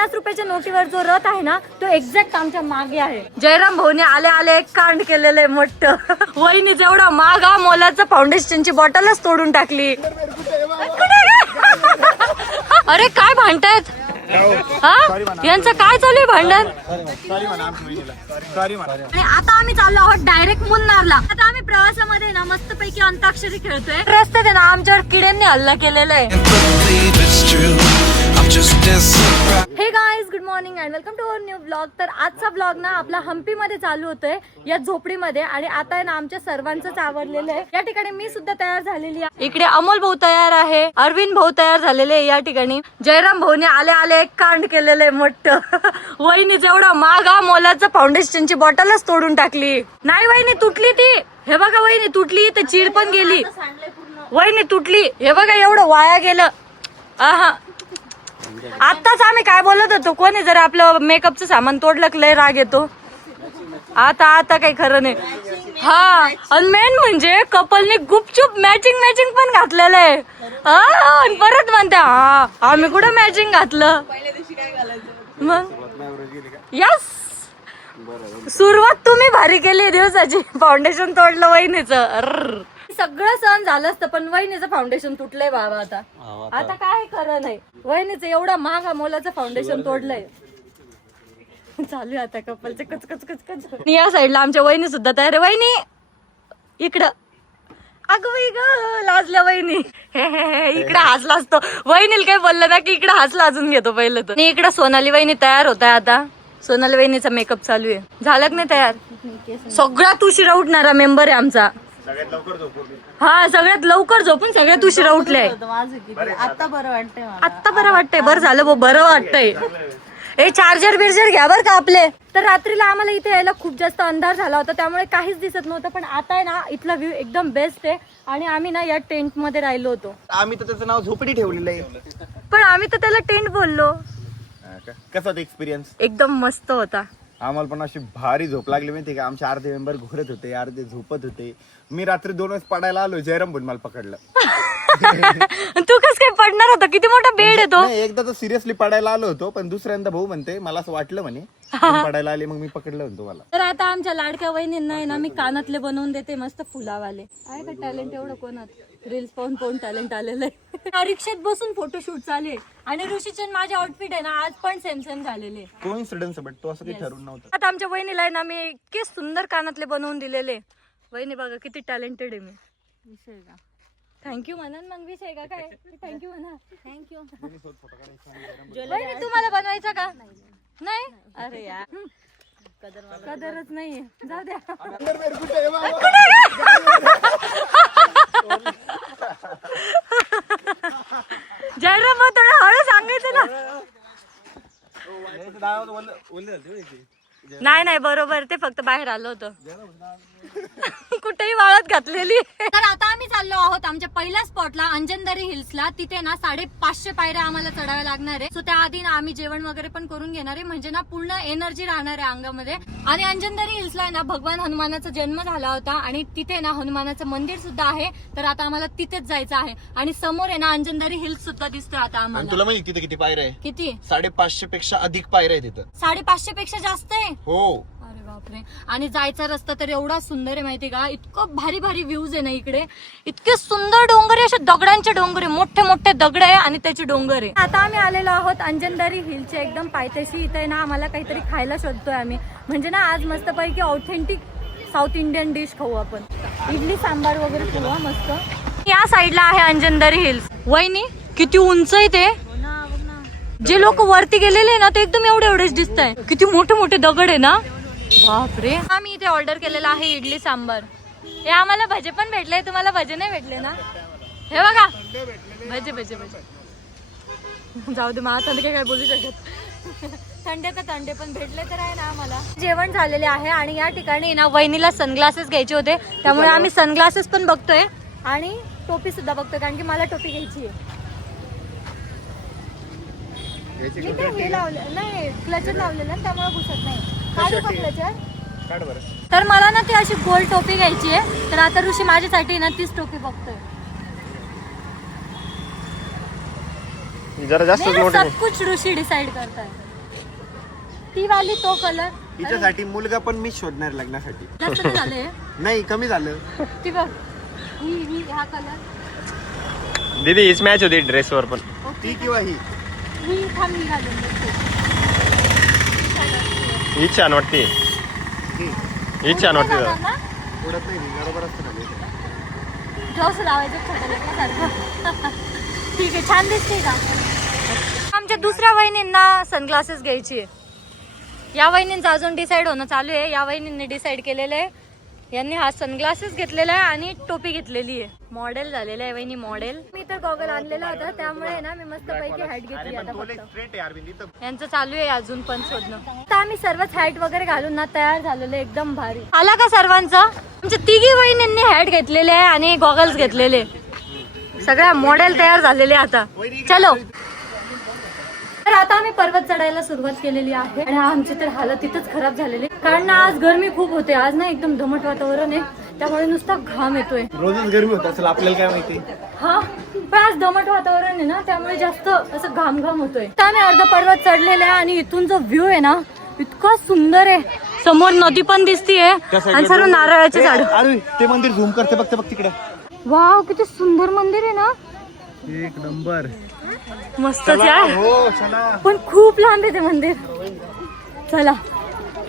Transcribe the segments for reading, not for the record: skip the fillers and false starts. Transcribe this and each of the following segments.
50 रुपयाच्या नोटीवर जो रथ आहे ना तो एक्झॅक्ट आमच्या मागे आहे. जयराम भाऊने आले आले एक कांड केलेलं आहे मोठं. वहिनी जेवढा मागा मोलाचं फाउंडेशनची बॉटलच तोडून टाकली. अरे काय भांडतायत हा, यांचं काय चालू आहे भांडण. आणि आता आम्ही चाललो आहोत डायरेक्ट मुन्नारला. आता आम्ही प्रवासामध्ये ना मस्त पैकी अंताक्षरी खेळतोय. रस्त्यात आहे ना आमच्यावर किड्यांनी हल्ला केलेला आहे. Hey guys, good morning and welcome to our new blog. तर आजचा ब्लॉग ना आपला हम्पी मध्ये चालू होतोय, या झोपडीमध्ये. आणि आता आहे ना आमच्या सर्वांचंच आवडलेलं आहे. या ठिकाणी मी सुद्धा तयार झालेली आहे. इकडे अमोल भाऊ तयार आहे, अरविंद भाऊ तयार झालेले आहे. या ठिकाणी जयराम भाऊने आले आले एक कांड केलेलं आहे मोठं. वहिनी जेवढा मागा मोलाचं फाउंडेशनची बॉटलच तोडून टाकली. नाही वहिनी तुटली ती, हे बघा वहिनी तुटली, तर चिर पण गेली. वहिनी तुटली, हे बघा एवढं वाया गेलं. आहा, आताच आम्ही काय बोलत होतो, कोणी जर आपलं मेकअपचं सामान तोडलं लय राग येतो. आता काही खरं नाही. हा, आणि मेन म्हणजे कपलने गुपचूप मॅचिंग पण घातलेलं आहे. आणि परत म्हणते हा आम्ही कुठं मॅचिंग घातलं. मग यस, सुरुवात तुम्ही भारी केली दिवसाची. फाउंडेशन तोडलं वहिनीचं. सगळं सहन झालं असतं पण वहिनीचं फाउंडेशन तुटलंय बाबा. आता काय खरं नाही. वहिनीचं एवढा महागा मोलाचं फाउंडेशन तोडलंय. चालू आहे आता कपलचे कच कच कच कच. या साईडला आमच्या वहिनी सुद्धा तयार आहे. वहिनी इकडं, अगं बाई ग, लाजल्या वहिनी. इकडे हसला असतो. वहिनीला काही बोललं ना की इकडे हसला अजून घेतो पहिलं तर. इकडे सोनाली वहिनी तयार होत आहे. आता सोनाली वहिनीचा मेकअप चालू आहे. झालं की नाही तयार? सगळ्यात उशिरा उठणारा मेंबर आहे आमचा. हा, सगळ्यात लवकर झोपून सगळ्यात उशिरा उठले. आता बरं वाटतंय, आता बरं वाटतंय. बरं झालं, बरं वाटतंय. हे चार्जर बिर्जर घ्या बर का आपले. तर रात्रीला आम्हाला इथे यायला खूप जास्त अंधार झाला होता, त्यामुळे काहीच दिसत नव्हतं. पण आता आहे ना इथला व्ह्यू एकदम बेस्ट आहे. आणि आम्ही ना या टेंट मध्ये राहिलो होतो. आम्ही तर त्याचं नाव झोपडी ठेवलेलं आहे, पण आम्ही तर त्याला टेंट बोललो. कसा होता एक्सपिरियन्स? एकदम मस्त होता. आम्हाला पण अशी भारी झोप लागली माहिती का. आमचे अर्धे मेंबर घोरत होते, अर्धे झोपत होते. मी रात्री 2 वेळेस पडायला आलो, जयराम भाऊ मला पकडलं. तू कस काय पडणार होता? किती मोठा बेड आहे तो. एकदा तर सिरियसली पडायला आलो होतो, पण दुसऱ्यांदा भाऊ म्हणते मला असं वाटलं म्हणे पडायला आले, मग मी पकडलं म्हणतो मला. तर आता आमच्या लाडक्या वहिनींना आहे ना मी कानातले बनवून देते मस्त फुलावाले. आहे का टॅलेंट एवढं कोणात? रील्स पाहून टॅलेंट आलेलं आहे. रिक्षेत बसून फोटोशूट चालू आहे. आणि ऋषीचे माझे आउटफिट आहे ना आज पण सेम झालेले. कोइन्सिडन्स बट तो असं काही ठरवून नव्हतं. आता आमच्या वहिनीला आहे ना मी इतके सुंदर कानातले बनवून दिलेले. वहिनी बघा किती टॅलेंटेड आहे मी. विषय का थँक्यू म्हणा. मग विषय का काय? थँक्यू म्हणा. थँक्यू. वहिनी तुम्हाला बनवायचं का? नाही. अरे यार, कदरच नाहीये. जाऊ द्या. जयराम भाऊ थोडं हळू सांगायचं ना. नाही बरोबर, ते फक्त बाहेर आलं होतं. कुठेही वाळत घातलेली. तर आता आम्ही चाललो आहोत आमच्या पहिल्या स्पॉटला, अंजनदरी हिल्सला. तिथे ना 550 पायऱ्या आम्हाला चढाव्या लागणार आहे. सो त्याआधी ना आम्ही जेवण वगैरे पण करून घेणार आहे, म्हणजे ना पूर्ण एनर्जी राहणार आहे अंगामध्ये. आणि अंजनदरी हिल्सला ना भगवान हनुमानाचा जन्म झाला होता आणि तिथे ना हनुमानाचं मंदिर सुद्धा आहे. तर आता आम्हाला तिथेच जायचं आहे. आणि समोर आहे ना अंजनदरी हिल्स सुद्धा दिसतोय आता आम्हाला. तुला माहिती तिथे किती पायऱ्या आहे? किती? 550 पेक्षा अधिक पायऱ्या आहे तिथं. 550 पेक्षा जास्त आहे. हो. अरे बापरे. आणि जायचा रस्ता तर एवढा सुंदर आहे माहितीये का. इतकं भारी भारी व्ह्यूज आहे ना इकडे. इतके सुंदर डोंगर आहे, असे दगडांचे डोंगर आहे, मोठे मोठे दगड आहे आणि त्याचे डोंगर आहे. आता आम्ही आलेलो आहोत अंजनदरी हिलच्या एकदम पायथ्याशी. इथे ना आम्हाला काहीतरी खायला शोधतोय आम्ही. म्हणजे ना आज मस्त पैकी ऑथेंटिक साऊथ इंडियन डिश खाऊ आपण. इडली सांबार वगैरे खाऊ मस्त. या साईडला आहे अंजनदरी हिल्स. वहिनी किती उंच आहे ते. जे लोक वरती गेलेले ना ते एकदम एवढेच दिसत आहे. किती मोठे मोठे दगड आहे ना. बापरे. आम्ही इथे ऑर्डर केलेला आहे इडली सांबार. हे आम्हाला भजे पण भेटले. तुम्हाला भजे नाही भेटले ना? हे बघा भजे भजे भजे. जाऊ दे, मला थंड काय बोलू शकत. थंडे तर थंडे पण भेटले तर आहे ना आम्हाला. जेवण झालेले आहे आणि या ठिकाणी ना वहिनीला सनग्लासेस घ्यायचे होते, त्यामुळे आम्ही सनग्लासेस पण बघतोय आणि टोपी सुद्धा बघतोय, कारण की मला टोपी घ्यायची आहे. हे लावलं नाही, क्लचर लावलेलं त्यामुळे घुसत नाही. काढू का क्लचर? तर मला ना ती अशी गोल टोपी घ्यायची आहे. तर आता ऋषी माझ्यासाठी ना तीच टोपी बघतोय. जरा जास्त सब कुछ ऋषी डिसाइड करताय. ती वाली तो कलर तिच्यासाठी मुलगा पण मी शोधणार लग्नासाठी. जास्त नाही झाले नाही कमी झालं. ती बघ ही हा कलर दीदी हीच मॅच होती ड्रेसवर पण. ती किंवा ही ही थांब ही घालून हीच छान वाटते. ही हीच छान वाटते जरा. उडत नाही बरोबर असतं खाली. ग्लोव्स लावायचे छोट्या लेकरासारखं. ठीक आहे छान दिसते का. आमच्या दुसऱ्या वहिनींना सनग्लासेस घ्यायची आहे. या वहिनींचं अजून डिसाईड होणं चालू आहे. या वहिनींनी डिसाईड केलेलं आहे. यांनी हा सनग्लासेस घेतलेला आहे आणि टोपी घेतलेली आहे. मॉडेल झालेलं आहे वहिनी मॉडेल. मी तर गॉगल आणलेला होता त्यामुळे ना मी मस्त पैकी हॅट घेतली आता फक्त. यांचं चालू आहे अजून पण शोधणं. आता आम्ही सर्वच हॅट वगैरे घालून ना तयार झालेलो एकदम भारी. आला का सर्वांचं. आमच्या तिघी वहिनींनी हॅट घेतलेले आहे आणि गॉगल्स घेतलेले. सगळ्या मॉडेल तयार झालेले आता. चलो तर आता आम्ही पर्वत चढायला सुरुवात केलेली आहे आणि आमची तर हालत इथंच खराब झालेली कारण ना आज गरमी खूप होते. आज ना एकदम दमट वातावरण आहे त्यामुळे नुसता घाम येतोय. रोजच गरमी होत असेल आपल्याला काय माहिती. हा पण आज दमट वातावरण आहे ना त्यामुळे जास्त असं घाम होतोय. तर आम्ही अर्धा पर्वत चढलेले आहे आणि इथून जो व्ह्यू आहे ना इतका सुंदर आहे. समोर नदी पण दिसतीये आणि सर्व नारळाचे झाड. अरे ते मंदिर झूम करते बघते बघ तिकडे. वाव किती सुंदर मंदिर आहे ना. एक नंबर मस्तच आहे हो चला. पण खूप लांब आहे ते मंदिर. चला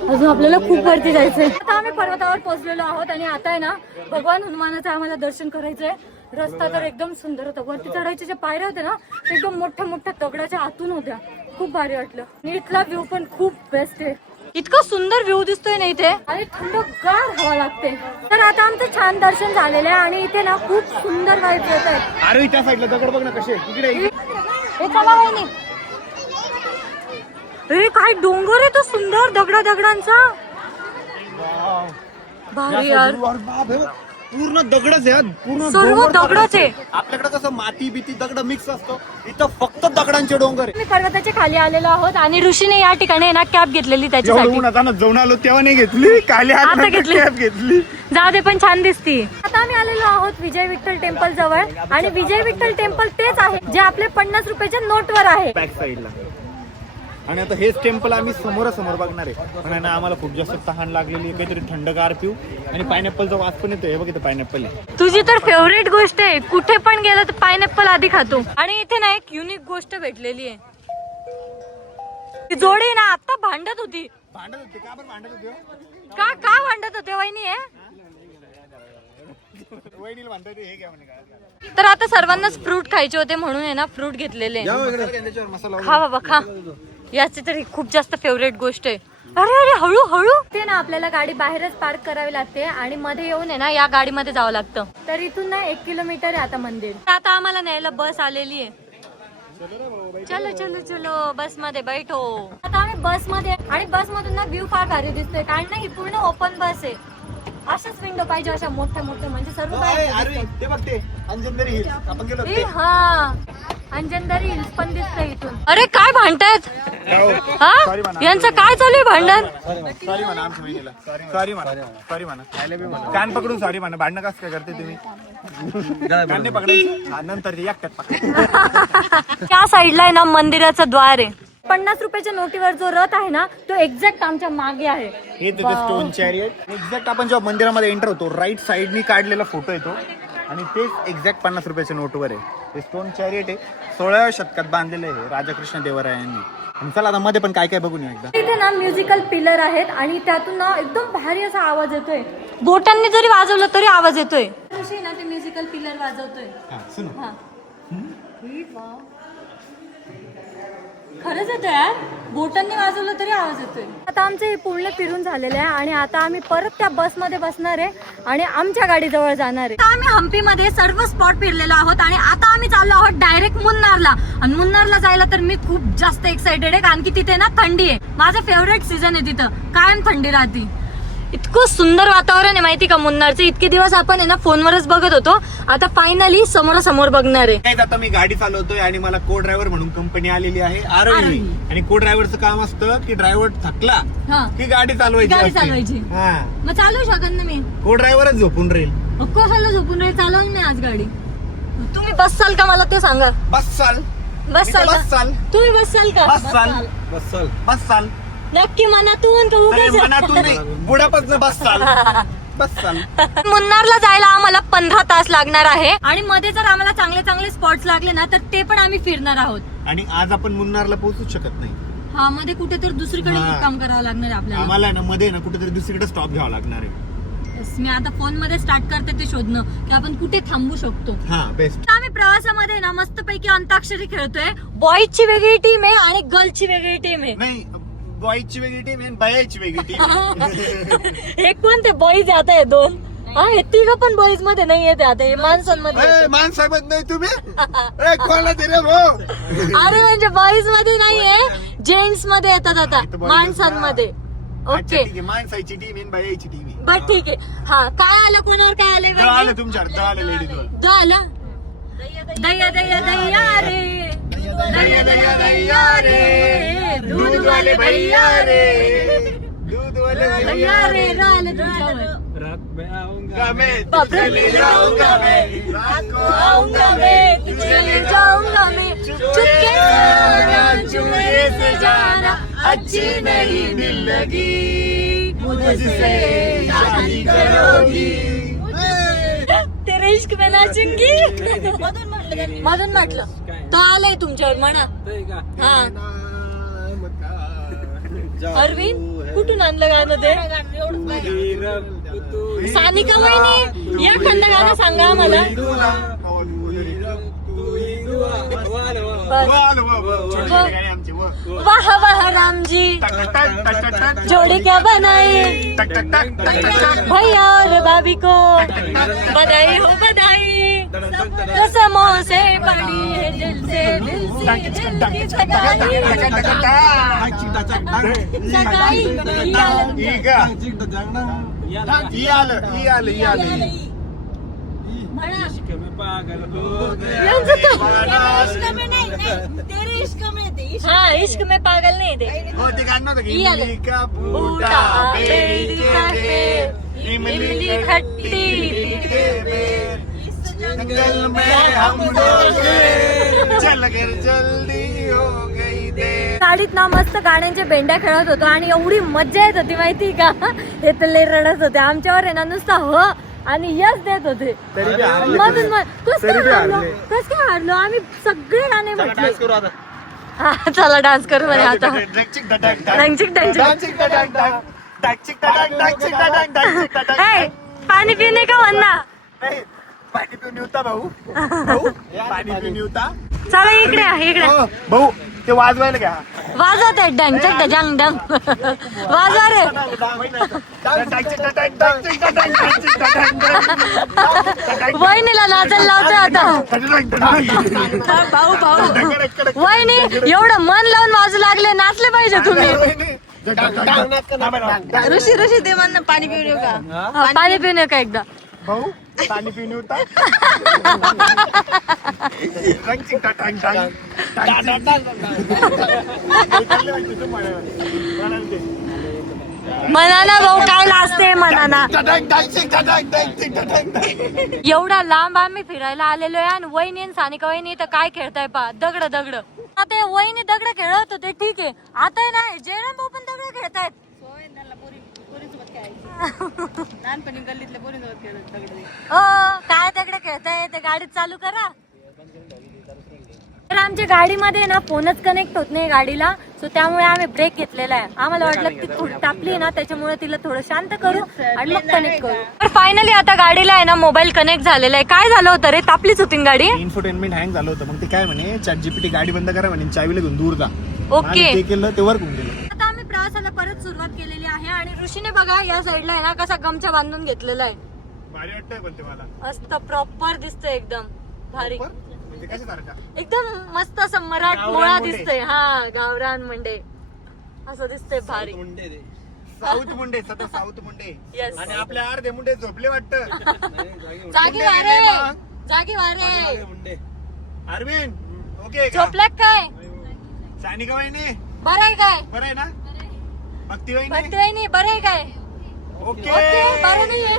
अजून आपल्याला खूप वरती जायचंय. आता आम्ही पर्वतावर पोहोचलेलो आहोत आणि आता आहे ना भगवान हनुमानाचं आम्हाला दर्शन करायचंय. रस्ता तर एकदम सुंदर होता. वरती चढायचे जे पायऱ्या होत्या ना एकदम मोठ्या मोठ्या दगडाच्या आतून होत्या. खूप भारी वाटलं. आणि इथला व्ह्यू पण खूप बेस्ट आहे. इतकं सुंदर व्ह्यू दिसतोय ना इथे आणि थंडगार हवा लागते. तर आता आमचं छान दर्शन झालेलं आहे आणि इथे ना खूप सुंदर वाईब येत आहेत. अरे त्या साईडला दगड बघ ना कसे तिकडे. हे चला वहिनी. हे काय डोंगर आहे तो सुंदर दगडांचा. भारी यार. पूर्ण दगडच आहे पूर्ण सर्व दगडच आहे. आपल्याकडे कसं माती बिती दगड मिक्स असतो इथं फक्त दगडांचे डोंगर आहे. मी पर्वताच्या खाली आलेलो आहोत आणि ऋषीने या ठिकाणी ना कॅब घेतलेली त्याच्यासाठी. जाऊन आलो तेव्हा नाही घेतली खाली आता घेतली. कॅब घेतली. जाऊ दे पण छान दिसती. आता आम्ही आलेलो आहोत विजय विठ्ठल टेम्पल जवळ आणि विजय विठ्ठल टेम्पल तेच आहे जे आपले 50 रुपयाच्या नोटवर आहे. बॅक साईडला. आणि आता हेच टेम्पल आम्ही समोरासमोर बघणार आहे. पण आम्हाला खूप जास्त तहान लागलेली आहे. काहीतरी थंडगार पिऊ आणि पायनॅपलचा वास पण येतोय. हे बघ इथं पायनॅपल आहे. तुझी तर फेवरेट गोष्ट आहे. कुठे पण गेलं तर पायनॅपल आधी खातो. आणि इथे ना एक युनिक गोष्ट भेटलेली आहे. ती जोडी ना आता भांडत होती. भांडत होते का बरं भांडत होते. का भांडत होते वहिनी हे. वहिनीला म्हणतात हे घ्या म्हणे काय. तर आता सर्वांनाच फ्रूट खायचे होते म्हणून आहे ना फ्रूट घेतलेले. खा बाबा खा. याची तर खूप जास्त फेवरेट गोष्ट आहे. अरे अरे हळू हळू. ते ना आपल्याला गाडी बाहेरच पार्क करावी लागते आणि मध्ये येऊन आहे ना या गाडीमध्ये जावं लागतं. तर इथून ना 1 किलोमीटर आहे आता मंदिर. आता आम्हाला न्यायला बस आलेली आहे. चलो चलो चलो बस मध्ये बैठो. आता आम्ही बस मध्ये आणि बस मधून ना व्ह्यू फार भारी दिसतोय कारण ना ही पूर्ण ओपन बस आहे. अशाच विंडो पाहिजे अशा मोठ्या मोठ्या म्हणजे सर्व बाहेर. ते बघ ते अंजनदरी हिल्स आपण गेलो ते. हा अंजनदरी हिल्स पण दिसतंय इथून. अरे काय भांडतायत हा यांचं काय चालू आहे भांडण. सॉरी म्हणा आमच्या बहिणीला. सॉरी म्हणा कान पकडून सॉरी म्हणा. भांडणं कसं काय करते तुम्ही. कान नाही पकडायची नंतर एकट्यात पकड. त्या साईडला आहे ना मंदिराचं द्वार आहे. 50 रुपयाच्या नोटीवर जो रथ आहे ना तो एक्झॅक्ट आमच्या मागे आहे. हे स्टोन चॅरियट एक्झॅक्ट आपण जेव्हा मंदिरामध्ये एंटर होतो राईट साईडनी काढलेला फोटो येतो आणि तेच एक्झॅक्ट 50 रुपयाच्या नोटवर आहे. हे स्टोन चॅरियट आहे. 16व्या शतकात बांधलेलं आहे राजा कृष्ण देवरायांनी. आणि चला आता मध्ये पण काय काय बघून एकदा. इथे ना म्युझिकल पिलर आहेत आणि त्यातून ना एकदम भारी असा आवाज येतोय. बोटांनी जरी वाजवलं तरी आवाज येतोय. ना ते म्युझिकल पिलर वाजवतोय. खरंच येतोय यार. बोटांनी वाजवलं तरी आवाज येतोय. आता आमचं हे पूर्ण फिरून झालेलं आहे आणि आता आम्ही परत त्या बसमध्ये बसणार आहे आणि आमच्या गाडीजवळ जाणार आहे. आता आम्ही हम्पीमध्ये सर्व स्पॉट फिरलेलो आहोत आणि आता आम्ही चाललो आहोत डायरेक्ट मुन्नारला. आणि मुन्नारला जायला तर मी खूप जास्त एक्साइटेड आहे कारण की तिथे ना थंडी आहे. माझं फेवरेट सीझन आहे. तिथं कायम थंडी राहते. इतकं सुंदर वातावरण आहे माहिती का मुन्नारचं. इतके दिवस आपण आहे ना फोनवरच बघत होतो. आता फायनली समोरासमोर बघणार आहे. आता मी गाडी चालवतोय आणि मला को ड्रायव्हर म्हणून कंपनी आलेली आहे आरोही. आणि को ड्रायव्हरचं काम असतं की ड्रायव्हर थकला की गाडी चालवायची. मग चालवू शकत ना मी. को ड्रायव्हरच झोपून राहील. कशाला झोपून राहील. चालवून मी आज गाडी. तुम्ही बससाल का मला ते सांगा. बस चाल बससाल का तुम्ही. बससाल का बस चाल नक्की मनातून का उगाच? मनातून नाही, बुडापासून बस चाल. बस चाल. मुन्नारला जायला आम्हाला 15 तास लागणार आहे आणि मध्ये जर आम्हाला चांगले चांगले स्पॉट्स लागले ना तर ते पण आम्ही फिरणार आहोत. आणि आज आपण मुन्नारला पोहोचूच शकत नाही. हा मध्ये कुठेतरी दुसरीकडे हा. काम करावं लागणार आहे आपल्याला. आम्हाला ना मध्ये ना कुठेतरी दुसरीकडे स्टॉप घ्यावा लागणार आहे. Yes, मी आता फोन मध्ये स्टार्ट करते ते शोधणं की आपण कुठे थांबू शकतो. हा बेस्ट. आम्ही प्रवासामध्ये ना मस्तपैकी अंताक्षरी खेळतोय. बॉईजची वेगळी टीम आहे आणि गर्लची वेगळी टीम आहे. नाही, बॉईजची वेगळी टीम आहे, बायाची वेगळी टीम. हे कोणते बॉईज आता हे दोन? हा हे तिघ पण बॉईज मध्ये नाही येते आता हे माणसांमध्ये येते. माणसाहेब नाही तुम्ही. कोणाला ते रे भाऊ. अरे म्हणजे बॉईज मध्ये नाहीये, जेंट्स मध्ये येतात आता इथं boys माणसांमध्ये. अच्छा, ओके ठीक आहे. माणसाची टीम आहे, बायाची टीम आहे. बर ठीक आहे. हा काय आलं, कोणावर काय आलंय दहा आलं तुमच्यावर, दहा आलं लेडीजवर. आलं दया दया दया रे दया दया दया रे दूधवाले भैया रे दूधवाले भैया रे राहिलं तुमच्यावर. आऊंगा मैं, बापरे. तुझे ले जाऊंगा मैं, रात को आऊंगा मैं तुझे ले जाऊंगा मैं चुपके से आना चुपके से जाना अच्छी नहीं दिल लगी मुझसे शादी करोगी तेरे इश्क में नाचूंगी. मधून म्हटलं तो आलंय तुमच्यावर म्हणा. हा अरविंद कुठून आणलं गाणं ते? सानिका वहिनी एखादं गाणं सांगा आम्हाला. वाह वाह रामजी जोड़ी क्या बनाई भैया और भाभी को बधाई हो बधाई कसमों से बड़ी है दिल से दिल की सगाई सगाई ಈಗ ಈ ಆಲು म्हणा. हा इश्क में पागल नहीं थे. हो ते गाणं होतं की ई आलं. इमली का बूटा बूटा बेली का पेड़, इमली खट्टी के बेर, जंगल में हम लोग चल कर जल्दी हो गई देर. गाडीत ना मस्त गाण्यांच्या बेंड्या खेळत होतो आणि एवढी मज्जा येत होती माहिती का. हे तर लय रडत होते आमच्यावर आहे ना नुसता हो आणि यश देत होते. मधून कस काय हारलो आम्ही सगळे गाणे म्हटले. हा चला डान्स करू म्हणे आता. डंचिक डडक डक. डंचिक डंचिक. डंचिक डडक डक. डंचिक डडक डंचिक डडक डंचिक डडक. हे, पाणी पिणे का म्हणना. नाही, पाणी पिऊन येऊ का भाऊ? भाऊ, पाणी पिऊन येऊ का? चला इकडे इकडे हो, भाऊ ते वाजवायला घ्या. वाजवत आहे डंग चक डंग डंग वाजवा रे. वहिनीला नाचायला लावतोय आता. भाऊ भाऊ वहिनी एवढं मन लावून वाजू लागले, नाचले पाहिजे तुम्ही. ऋषी ऋषी ते म्हणणं पाणी पिऊ येऊ का? पाणी पिणे का एकदा. भाऊ पाणी पिऊन येऊ का? मनाना भाऊ काय लाजते मनाना. एवढा लांब आम्ही फिरायला आलेलो आहे आणि वहिनी आणि सानिका वहिनी तर काय खेळताय पा दगड दगड. आता वहिनी दगड खेळत होते ठीक आहे, आता आहे ना जयराम भाऊ पण दगड खेळतायत. लहानपणी गल्लीतल्या पोरींसोबत खेळत दगड. काय दगड खेळताय ते गाडीत चालू करा. तर आमच्या गाडीमध्ये ना फोनच कनेक्ट होत नाही गाडीला, सो त्यामुळे आम्ही ब्रेक घेतलेला आहे. आम्हाला वाटलं ती थोडी तापली ना त्याच्यामुळे तिला थोडं शांत करू आणि मग कनेक्ट करू. तर फायनली आता गाडीला आहे ना मोबाईल कनेक्ट झालेला आहे. काय झालं होतं रे, तापलीच होती ना गाडी. इन्फोटेनमेंट हँग झालं होतं. मग ते काय म्हणे ChatGPT गाडी बंद करा म्हणे, चावीला घेऊन दूर जा. ओके. आणि ते केलं, ते वर होऊन गेलं. आता आम्ही प्रवासाला परत सुरुवात केलेली आहे आणि ऋषीने बघा या साईडला आहे ना कसा गमछा बांधून घेतलेला आहे. भारी वाटतंय पण ते मला. मस्त प्रॉपर दिसतोय एकदम भारी. म्हणजे कशासारखा? एकदम मस्त असं मराठमोळा दिसतोय. हा गावरान मुंडे असं दिसतंय भारी. साऊथ मुंडे, सध्या साऊथ मुंडे. Yes. आणि आपल्या अर्धे मुंडे झोपले वाटतं. जागी वारे जागी वारे. अरविंद ओके का? झोपलात काय? सानिका वहिनी बरं आहे काय? बरं आहे ना? भक्ती वहिनी भक्ती वहिनी बरं आहे काय? ओके. ओके बरं नाहीये.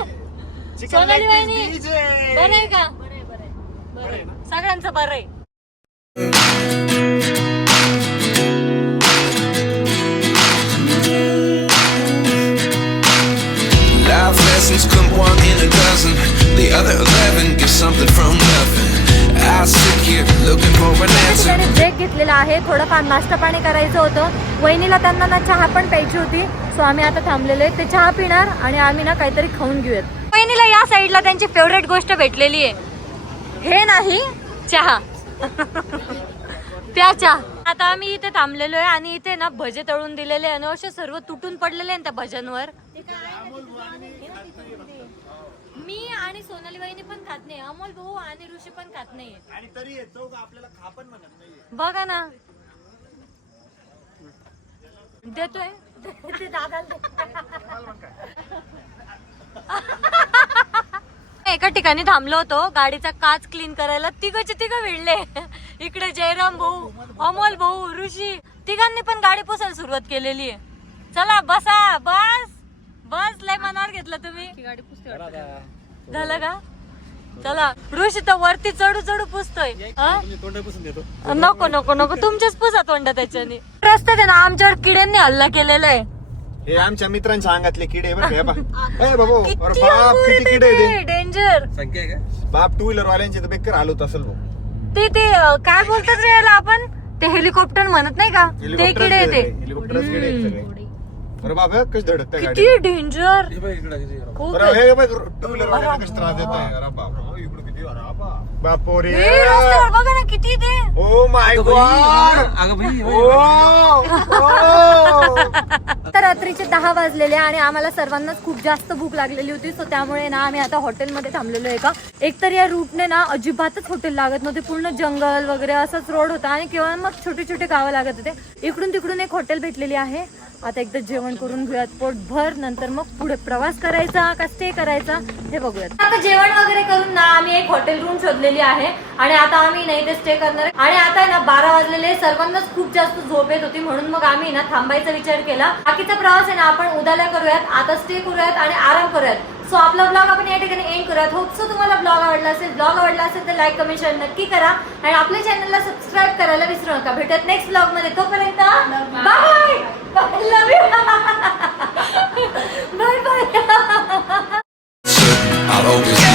चिकन सोनाली लेग वहिनी पीस DJ. बरं आहे का? बरं. सगळ्यांचं बरं आहे. something from nothing. I sit here looking for an answer. ठिकाणी ब्रेक घेतलेला आहे, थोडंफार नाश्ता पाणी करायचं होतं. वहिनीला त्यांना ना चहा पण प्यायची होती, सो आम्ही आता थांबलेलो आहे. ते चहा पिणार आणि आम्ही ना काहीतरी खाऊन घेऊयात. वहिनीला या साईडला त्यांची फेवरेट गोष्ट भेटलेली आहे, हे नाही चहा त्या चहा. आता आम्ही इथे थांबलेलो आहे आणि इथे ना भजे तळून दिलेले आहे आणि असे सर्व तुटून पडलेले आहे त्या भज्यांवर. मी आणि सोनाली वहिनी पण खात नाही, अमोल भाऊ आणि ऋषी पण खात नाही. आणि तरी चौघ आपल्याला खा पण म्हणत नाहीये. बघा ना, देतोय ते दादाला. एका ठिकाणी थांबलो होतो गाडीचा काच क्लीन करायला, तिघचे तिघ विळले. इकडे जयराम भाऊ, अमोल भाऊ, ऋषी तिघांनी पण गाडी पुसायला सुरुवात केलेली आहे. चला बसा, बस बस, लय मनावर घेतलं तुम्ही. गाडी पुसते वाटतं. झालं का? चला, ऋषी तर वरती चढू चढू पुसतोय. नको नको नको, तुमचेच पुसा तोंड त्याच्याने. रस्त्यात आहे ना आमच्यावर किड्यांनी हल्ला केलेला आहे. हे आमच्या मित्रांच्या अंगातले किडे बरं का? ए बाबू, अरे बाप किती किडे आहे ते. डेंजर. बाप टू व्हीलर वाल्यांचे तर बेकार हालत असेल भाऊ. ते काय बोलतात रे याला आपण, ते हेलिकॉप्टर म्हणत नाही का, ते किडे आहे ते. हेलिकॉप्टरच किडे आहेत सगळे. अरे बाप हे कशी धडकतं गाडी. किती डेंजर. खूप अरे हे बघ टू व्हीलर वाल्यांना कसं त्रास देत आहे. अरे बाप, इकडे किती, अरे बाप रे. हे रस्त्यावर बघा ना किती ते. Oh my God. आता रात्रीचे 10 वाजलेले आणि आम्हाला सर्वांनाच खूप जास्त भूक लागलेली होती, सो त्यामुळे ना आम्ही आता हॉटेलमध्ये थांबलेलो आहे. का एकतर या रूटने ना अजिबातच हॉटेल लागत नव्हते, पूर्ण जंगल वगैरे असंच रोड होता आणि किंवा मग छोटे छोटे गावं लागत होते. इकडून तिकडून एक हॉटेल भेटलेली आहे. आता एकदा जेवण करून घेऊयात पोटभर, नंतर मग पुढे प्रवास करायचा का स्टे करायचा हे बघूयात. आता जेवण वगैरे करून ना आम्ही एक हॉटेल रूम शोधलेली आहे आणि आता आम्ही नाही ते स्टे करणार आहे. आणि आता ना 12 वाजलेले, सर्वांनाच खूप जास्त झोप येत होती, म्हणून मग आम्ही ना थांबायचा विचार केला. बाकीचा प्रवास आहे ना आपण उद्याला करूयात, आता स्टे करूयात आणि आराम करूयात. सो आपला ब्लॉग आपण या ठिकाणी एंड करूयात. होप सो तुम्हाला ब्लॉग आवडला असेल. ब्लॉग आवडला असेल तर लाईक कमेंट शेअर नक्की करा आणि आपल्या चॅनलला सबस्क्राईब करायला विसरू नका. भेटत नेक्स्ट ब्लॉग मध्ये, तोपर्यंत bye bye, love you, bye bye. I'll always